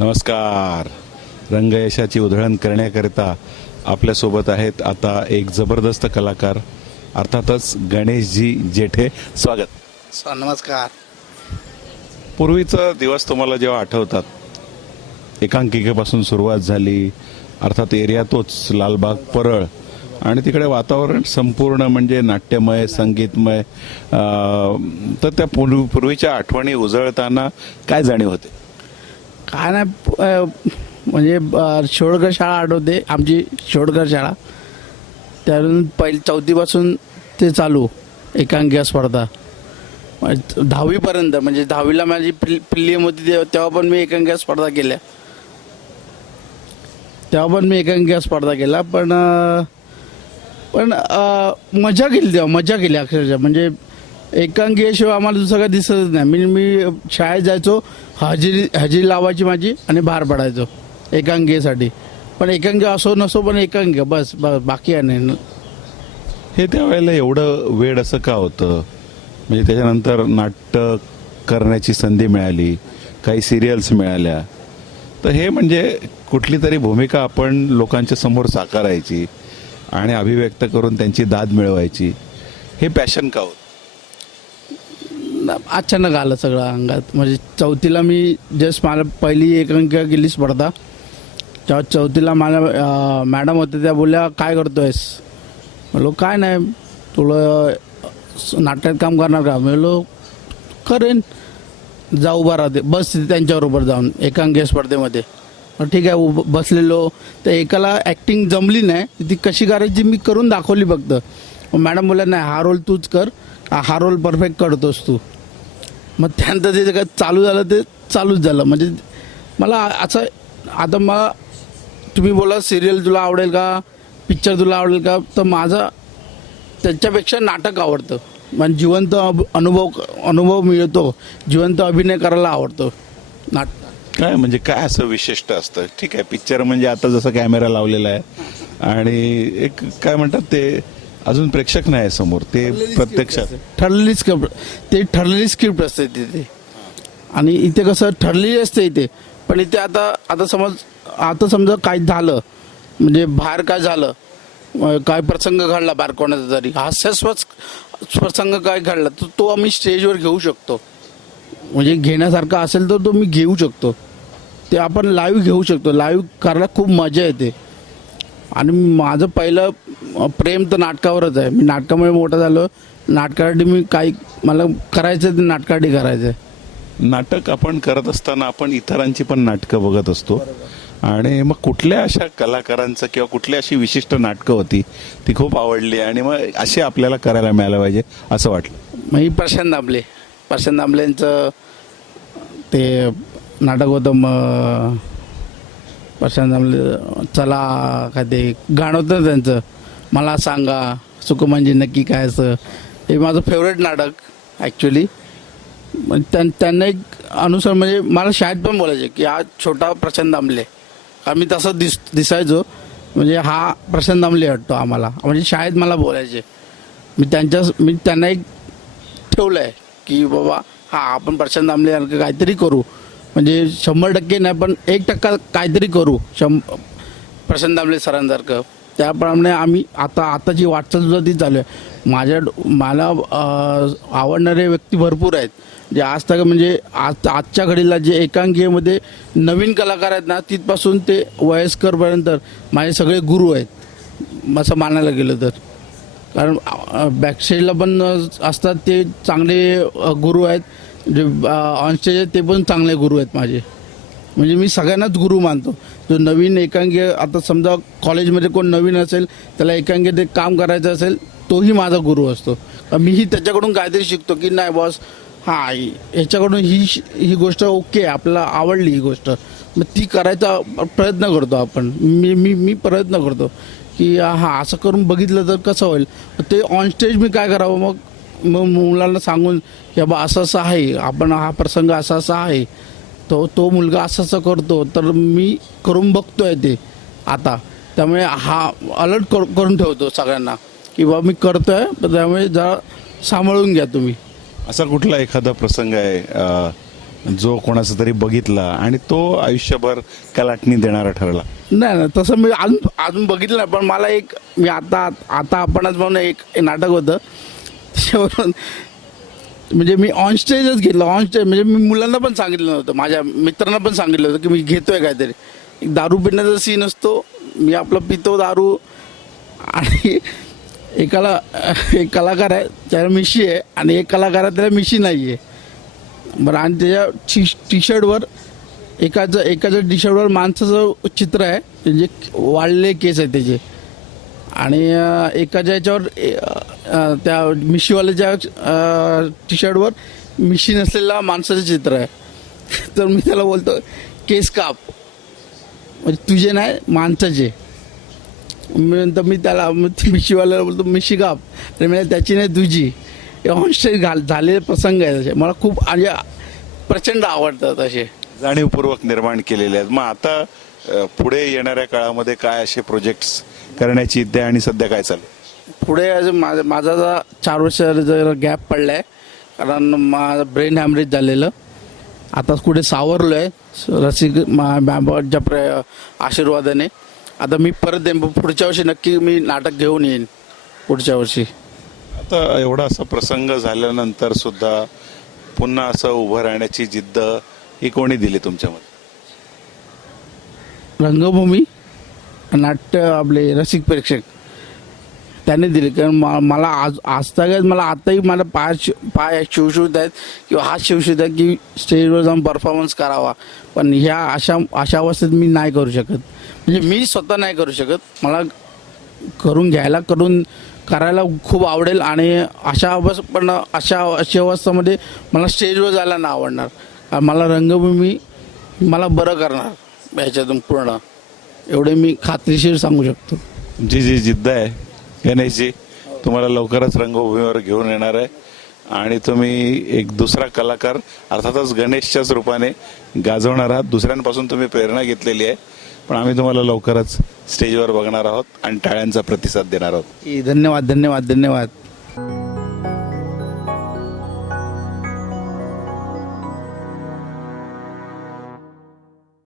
नमस्कार. रंगयशाची उधळण करण्याकरिता आपल्यासोबत आहेत आता एक जबरदस्त कलाकार, अर्थातच गणेशजी जेठे. स्वागत. नमस्कार. पूर्वीचा दिवस तुम्हाला जेव्हा आठवतात, एकांकिकेपासून सुरुवात झाली, अर्थात एरिया तोच लालबाग परळ, आणि तिकडे वातावरण संपूर्ण म्हणजे नाट्यमय, संगीतमय. तर त्या पूर्वीच्या आठवणी उजळताना काय जाणीव होते? काय नाही, म्हणजे शेवडकर शाळा आठवते, आमची शेवडकर शाळा. त्यातून पहिली 4थीपासून ते चालू एकांकिका स्पर्धा. 10वीपर्यंत, म्हणजे 10वीला माझी प्रिलियम होती तेव्हा पण मी एकांकिका स्पर्धा केल्या. पण मजा केली तेव्हा, मजा केली अक्षरशः. म्हणजे एकांकिकेशिवाय आम्हाला दुसरं काही दिसतच नाही. मी शाळेत जायचो, हजेरी लावायची माझी आणि बाहेर पडायचो एकांकिकेसाठी. पण एकांकिका असो नसो, पण एकांकिका बस बाकी आहे नाही. हे त्यावेळेला एवढं वेळ असं का होतं? म्हणजे त्याच्यानंतर नाट्य करण्याची संधी मिळाली, काही सिरियल्स मिळाल्या, तर हे म्हणजे कुठली तरी भूमिका आपण लोकांच्या समोर साकारायची आणि अभिव्यक्त करून त्यांची दाद मिळवायची, हे पॅशन का होतं? अचानक आलं सगळं अंगात. म्हणजे 4थीला मी मला पहिली एकांकिका केली स्पर्धा. तेव्हा 4थीला मला मॅडम होत्या, त्या बोलल्या काय करतोयस? म्हणलो काय नाही, तुला नाटकात काम करणार का? म्हणलो करेन. जा उभा राहते, बस त्यांच्याबरोबर जाऊन एकांकिका स्पर्धेमध्ये. ठीक आहे, बसलेलो. तर एकाला ॲक्टिंग जमली नाही, ती कशी करायची मी करून दाखवली फक्त. मॅडम बोलल्या नाही, हा रोल तूच कर, हा रोल परफेक्ट करतोस तू. मग त्यानंतर जे काय चालू झालं ते चालूच झालं. म्हणजे मला असं, आता मला तुम्ही बोला सिरियल तुला आवडेल का, पिक्चर तुला आवडेल का, तर माझं त्याच्यापेक्षा नाटक आवडतं. म्हणजे जिवंत अनुभव मिळतो, जिवंत अभिनय करायला आवडतो नाटक. काय म्हणजे काय असं विशिष्ट असतं? ठीक आहे, पिक्चर म्हणजे आता जसं कॅमेरा लावलेला आहे आणि एक काय म्हणतात ते, अजून प्रेक्षक नाही समोर, ते प्रत्यक्षात ठरलेली स्क्रिप्ट असते तिथे. आणि इथे कसं ठरलेली असते इथे. पण इथे आता समजा काय झालं, म्हणजे बाहेर काय झालं, काय प्रसंग घडला बाहेर कोणाचा तरी, हास्यास्पद प्रसंग काय घडला, तर तो आम्ही स्टेजवर घेऊ शकतो. म्हणजे घेण्यासारखा असेल तर तो मी घेऊ शकतो. ते आपण लाईव्ह घेऊ शकतो. लाईव्ह करायला खूप मजा येते. आणि माझं पहिलं प्रेम तर नाटकावरच आहे. मी नाटकामुळे मोठा झालो. नाटकासाठी मला करायचं ते नाटकासाठी करायचं आहे. नाटक आपण करत असताना आपण इतरांची पण नाटकं बघत असतो. आणि मग कुठल्या अशा कलाकारांचं किंवा कुठली अशी विशिष्ट नाटकं होती ती खूप आवडली आणि मग असे आपल्याला करायला मिळालं पाहिजे असं वाटलं? मग प्रशांत दामलेंचं ते नाटक होतं. मग प्रशांत दामले चला काय ते गाणं होतं त्यांचं, मला सांगा सुकुमांजी नक्की काय असं. हे माझं फेवरेट नाटक ॲक्च्युली. त्यांना एक अनुसर, म्हणजे मला शाळेत पण बोलायचे की हा छोटा प्रशांत दामले, कारण मी तसं दिसायचो. म्हणजे हा प्रशांत दामले वाटतो आम्हाला. म्हणजे शाळेत मला बोलायचे. मी त्यांना एक ठेवलं आहे की बाबा आपण प्रशांत दामले काहीतरी करू. म्हणजे 100% नाही, पण 1% काहीतरी करू प्रशांत दामले सरांसारखं. त्याप्रमाणे आम्ही आताची वाटचाल सुद्धा ती चालू आहे. मला आवडणारे व्यक्ती भरपूर आहेत, जे आज तक म्हणजे आजच्या घडीला जे एकांकिकेमध्ये नवीन कलाकार आहेत ना, तिथपासून ते वयस्करपर्यंत माझे सगळे गुरु आहेत असं मानायला गेलं तर. कारण बॅकस्टेजला पण असतात ते चांगले गुरु आहेत, जे ऑनस्टेज आहेत ते पण चांगले गुरु आहेत माझे. म्हणजे मी सगळ्यांनाच गुरु मानतो. जो नवीन एकांकिका, आता समजा कॉलेजमध्ये कोण नवीन असेल, त्याला एकांकिकेत काम करायचं असेल, तोही माझा गुरु असतो. मीही त्याच्याकडून काहीतरी शिकतो की नाही बॉस, ह्याच्याकडून ही गोष्ट ओके, आपल्याला आवडली ही गोष्ट, मग ती करायचा प्रयत्न करतो आपण. मी प्रयत्न करतो की असं करून बघितलं तर कसं होईल. ते ऑनस्टेज मी काय करावं, मग मुलांना सांगून की बाबा असं असं आहे, आपण हा प्रसंग असा असा आहे, तो मुलगा असं असं करतो, तर मी करून बघतोय ते आता. त्यामुळे अलर्ट करून ठेवतो सगळ्यांना की बाबा मी करतोय, त्यामुळे जरा सांभाळून घ्या तुम्ही. असा कुठला एखादा प्रसंग आहे जो कोणाचा तरी बघितला आणि तो आयुष्यभर कलाटणी देणारा ठरला? नाही तसं मी अजून बघितलं नाही, पण मला एक मी आता आपणच म्हणून एक नाटक होतं त्याच्यावरून म्हणजे मी ऑन स्टेजच घेतलं. ऑन स्टेज म्हणजे मी मुलांना पण सांगितलं नव्हतं, माझ्या मित्रांना पण सांगितलं होतं की मी घेतोय काहीतरी. एक दारू पिण्याचा सीन असतो, मी आपलं पितो दारू आणि एक कलाकार आहे त्याला मिशी आहे आणि एक कलाकार आहे त्याला मिशी नाही आहे. बरं आणि त्याच्या टी शर्टवर एकाच्या टी शर्टवर माणसाचं चित्र आहे, म्हणजे वाळलेले केस आहे त्याचे, आणि एकाच्या याच्यावर त्या मिशीवाल्याच्या टी शर्टवर मिशी नसलेला माणसाचं चित्र आहे. तर मी त्याला बोलतो केस काप, म्हणजे तुझे नाही माणसाचे. नंतर मी त्याला मिशीवाल्याला बोलतो मिशी काप, तर म्हणजे त्याची नाही तुझी. ऑनस्टेज झालेले प्रसंग आहे तसे मला खूप म्हणजे प्रचंड आवडतात असे. जाणीवपूर्वक निर्माण केलेले आहेत. मग आता पुढे येणाऱ्या काळामध्ये काय असे प्रोजेक्ट्स करण्याची इच्छा आणि सध्या काय चालू? पुढे अजून माझा 4 वर्षाचा गॅप पडला आहे, कारण माझं ब्रेन हॅमरेज झालेलं. आता कुठे सावरलो आहे रसिक बाबाच्या आशीर्वादाने. आता मी परत येईन पुढच्या वर्षी, नक्की मी नाटक घेऊन येईन पुढच्या वर्षी. आता एवढा असा प्रसंग झाल्यानंतर सुद्धा पुन्हा असं उभं राहण्याची जिद्द ही कोणी दिली तुमच्यामध्ये? रंगभूमी नाट्य आपले रसिक प्रेक्षक त्याने दिले. कारण मला आजतागत मला आताही मला पाय शिवशिवत आहेत किंवा हात शिवशिवत आहेत की स्टेजवर जाऊन परफॉर्मन्स करावा, पण ह्या अशा अवस्थेत मी नाही करू शकत. म्हणजे मी स्वतः नाही करू शकत, मला करून करायला खूप आवडेल. आणि अशा अवस्थेमध्ये मला स्टेजवर जायला नाही आवडणार. मला रंगभूमी मला बरं करणार ह्याच्यातून पूर्ण, एवढे मी खात्रीशीर सांगू शकतो. तुमची जी जिद्द आहे गणेशजी, तुम्हाला लवकरच रंगभूमीवर घेऊन येणार आहे आणि तुम्ही एक दुसरा कलाकार अर्थातच गणेशच्याच रूपाने गाजवणार आहात. दुसऱ्यांपासून तुम्ही प्रेरणा घेतलेली आहे, पण आम्ही तुम्हाला लवकरच स्टेजवर बघणार आहोत आणि टाळ्यांचा प्रतिसाद देणार आहोत. धन्यवाद धन्यवाद धन्यवाद.